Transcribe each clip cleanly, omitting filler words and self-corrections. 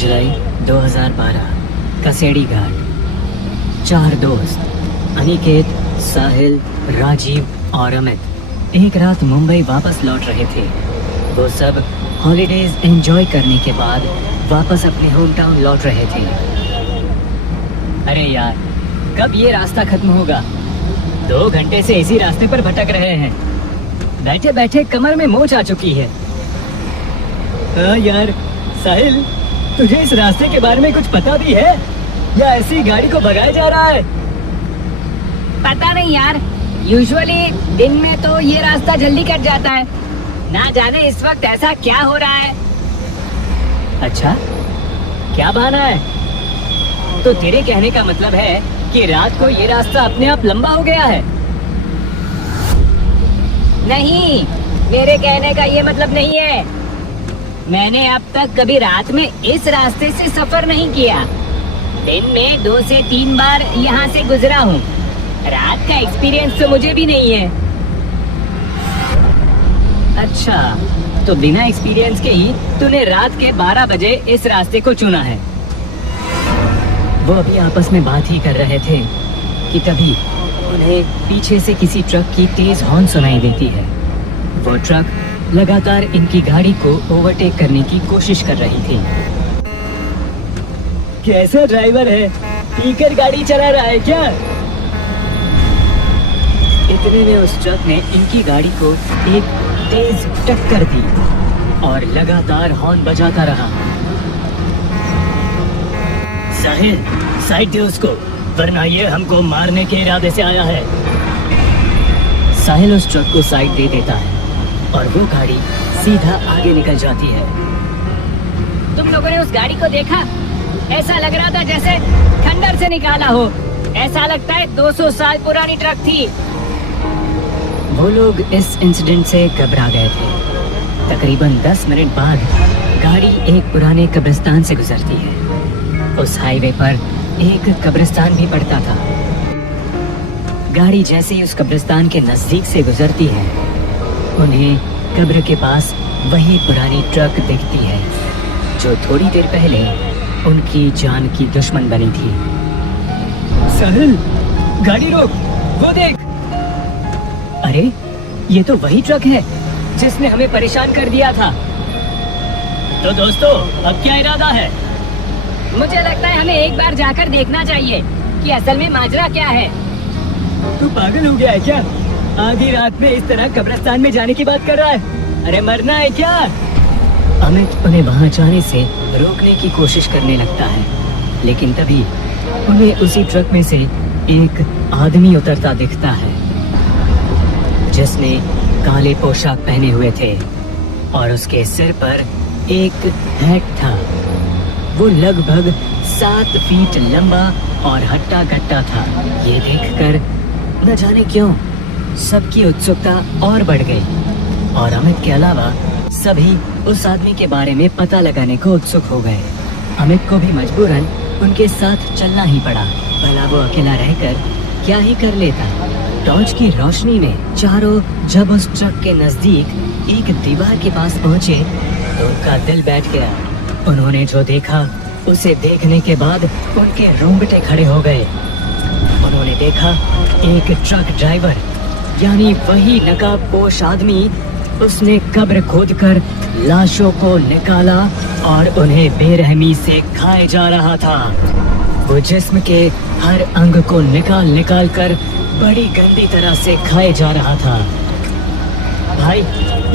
जुलाई 2012, कसेड़ी घाट। 4 दोस्त अनिकेत, साहिल, राजीव और अमित एक रात मुंबई वापस लौट रहे थे। वो सब हॉलीडेज एंजॉय करने के बाद वापस अपने होम टाउन लौट रहे थे। अरे यार, कब ये रास्ता खत्म होगा? 2 घंटे से इसी रास्ते पर भटक रहे हैं। बैठे बैठे कमर में मोच आ चुकी है। हाँ यार, साहिल, तुझे इस रास्ते के बारे में कुछ पता भी है या ऐसी गाड़ी को भगाया जा रहा है? पता नहीं यार, यूजुअली दिन में तो ये रास्ता जल्दी कट जाता है। ना जाने इस वक्त ऐसा क्या हो रहा है। अच्छा, क्या बहाना है? तो तेरे कहने का मतलब है कि रात को ये रास्ता अपने आप लंबा हो गया है? नहीं, मेरे कहने का ये मतलब नहीं है। मैंने अब तक कभी रात में इस रास्ते से सफर नहीं किया। दिन में 2 से 3 बार यहाँ से गुजरा हूँ। रात का एक्सपीरियंस तो मुझे भी नहीं है। अच्छा, तो बिना एक्सपीरियंस के ही तूने रात के 12 बजे इस रास्ते को चुना है। वो अभी आपस में बात ही कर रहे थे कि तभी उन्हें पीछे से किसी ट्रक की तेज हॉर्न सुनाई देती है। वो ट्रक लगातार इनकी गाड़ी को ओवरटेक करने की कोशिश कर रही थी। कैसा ड्राइवर है? पीकर गाड़ी चला रहा है क्या? इतने में उस ट्रक ने इनकी गाड़ी को एक तेज टक्कर दी और लगातार हॉर्न बजाता रहा। साहिल, साइड दे उसको, वरना ये हमको मारने के इरादे से आया है। साहिल उस ट्रक को साइड दे देता है और वो गाड़ी सीधा आगे निकल जाती है। तुम लोगों ने उस गाड़ी को देखा? ऐसा लग रहा था जैसे खंडर से निकाला हो। ऐसा लगता है 200 साल पुरानी ट्रक थी। वो लोग इस इंसिडेंट से घबरा गए थे। तकरीबन 10 मिनट बाद गाड़ी एक पुराने कब्रिस्तान से गुजरती है। उस हाईवे पर एक कब्रिस्तान भी पड़ता था। गाड़ी जैसे ही उस कब्रिस्तान के नजदीक से गुजरती है, उन्हें कब्र के पास वही पुरानी ट्रक दिखती है जो थोड़ी देर पहले उनकी जान की दुश्मन बनी थी। साहिल, गाड़ी रोक, वो देख। अरे, ये तो वही ट्रक है जिसने हमें परेशान कर दिया था। तो दोस्तों, अब क्या इरादा है? मुझे लगता है हमें एक बार जाकर देखना चाहिए कि असल में माजरा क्या है। तू पागल हो गया है क्या? आधी रात में इस तरह कब्रिस्तान में जाने की बात कर रहा है? अरे मरना है क्या? अमित उन्हें वहां जाने से रोकने की कोशिश करने लगता है, लेकिन तभी उन्हें उसी ट्रक में से एक आदमी उतरता दिखता है जिसने काले पोशाक पहने हुए थे और उसके सिर पर एक हैट था। वो लगभग 7 फीट लंबा और हट्टा कट्टा था। ये देखकर न जाने क्यों सबकी उत्सुकता और बढ़ गई और अमित के अलावा सभी उस आदमी के बारे में पता लगाने को उत्सुक हो गए। अमित को भी मजबूरन उनके साथ चलना ही पड़ा। भला वो अकेला रहकर क्या ही कर लेता। टॉर्च की रोशनी में चारों जब उस ट्रक के नजदीक एक दीवार के पास पहुंचे तो उनका दिल बैठ गया। उन्होंने जो देखा उसे देखने के बाद उनके रोंगटे खड़े हो गए। उन्होंने देखा एक ट्रक ड्राइवर, यानी वही नकाबपोश आदमी, उसने कब्र खोदकर लाशों को निकाला और उन्हें बेरहमी से खाए जा रहा था। वो जिस्म के हर अंग को निकाल निकाल कर बड़ी गंदी तरह से खाए जा रहा था। भाई,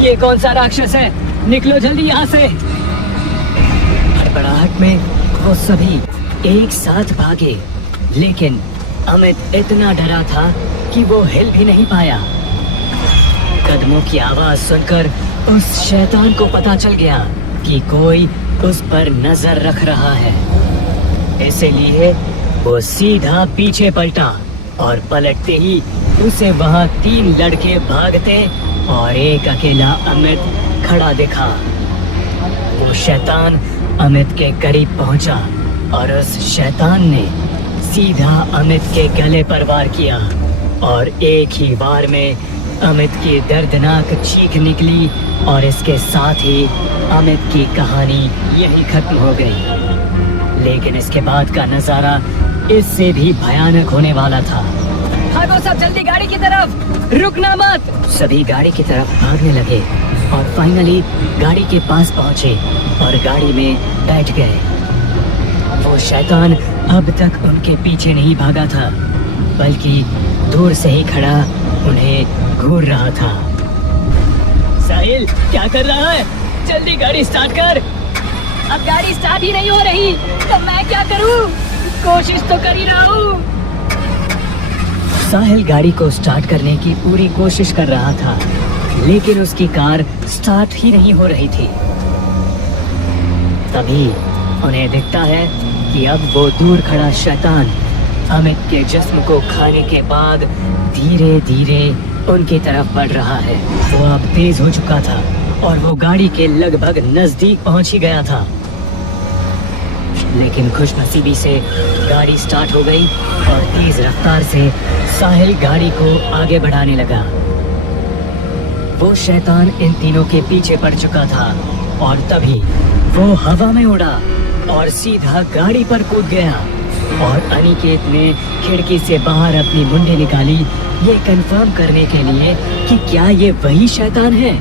ये कौन सा राक्षस है? निकलो जल्दी यहाँ से। हड़बड़ाहट में वो सभी एक साथ भागे, लेकिन अमित इतना डरा था कि वो हिल भी नहीं पाया। कदमों की आवाज सुनकर उस शैतान को पता चल गया कि कोई उस पर नजर रख रहा है। इसीलिए वो सीधा पीछे पलटा और पलटते ही उसे वहां 3 लड़के भागते और एक अकेला अमित खड़ा दिखा। वो शैतान अमित के करीब पहुंचा और उस शैतान ने सीधा अमित के गले पर वार किया और एक ही बार में अमित की दर्दनाक चीख निकली और इसके साथ ही अमित की कहानी यही खत्म हो गई। लेकिन इसके बाद का नजारा इससे भी भयानक होने वाला था। भागो सब जल्दी गाड़ी की तरफ, रुकना मत। सभी गाड़ी की तरफ भागने लगे और फाइनली गाड़ी के पास पहुंचे और गाड़ी में बैठ गए। वो शैतान अब तक उनके पीछे नहीं भागा था, बल्कि दूर से ही खड़ा उन्हें घूर रहा था। साहिल, क्या कर रहा है? जल्दी गाड़ी स्टार्ट कर। अब गाड़ी स्टार्ट ही नहीं हो रही, तो मैं क्या करूं? कोशिश तो कर ही रहा हूं। साहिल गाड़ी को स्टार्ट करने की पूरी कोशिश कर रहा था, लेकिन उसकी कार स्टार्ट ही नहीं हो रही थी। तभी उन्हें दिखता है कि अब वो दूर खड़ा शैतान अमित के जिस्म को खाने के बाद धीरे धीरे उनकी तरफ बढ़ रहा है। वो अब तेज हो चुका था और वो गाड़ी के लगभग नजदीक पहुंच ही गया था। लेकिन खुशनसीबी से गाड़ी स्टार्ट हो गई और तेज रफ्तार से साहिल गाड़ी को आगे बढ़ाने लगा। वो शैतान इन तीनों के पीछे पड़ चुका था और तभी वो हवा में उड़ा और सीधा गाड़ी पर कूद गया। और अनिकेत ने खिड़की से बाहर अपनी मुंडी निकाली, ये कंफर्म करने के लिए कि क्या ये वही शैतान है।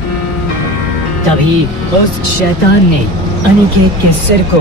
तभी उस शैतान ने अनिकेत के सिर को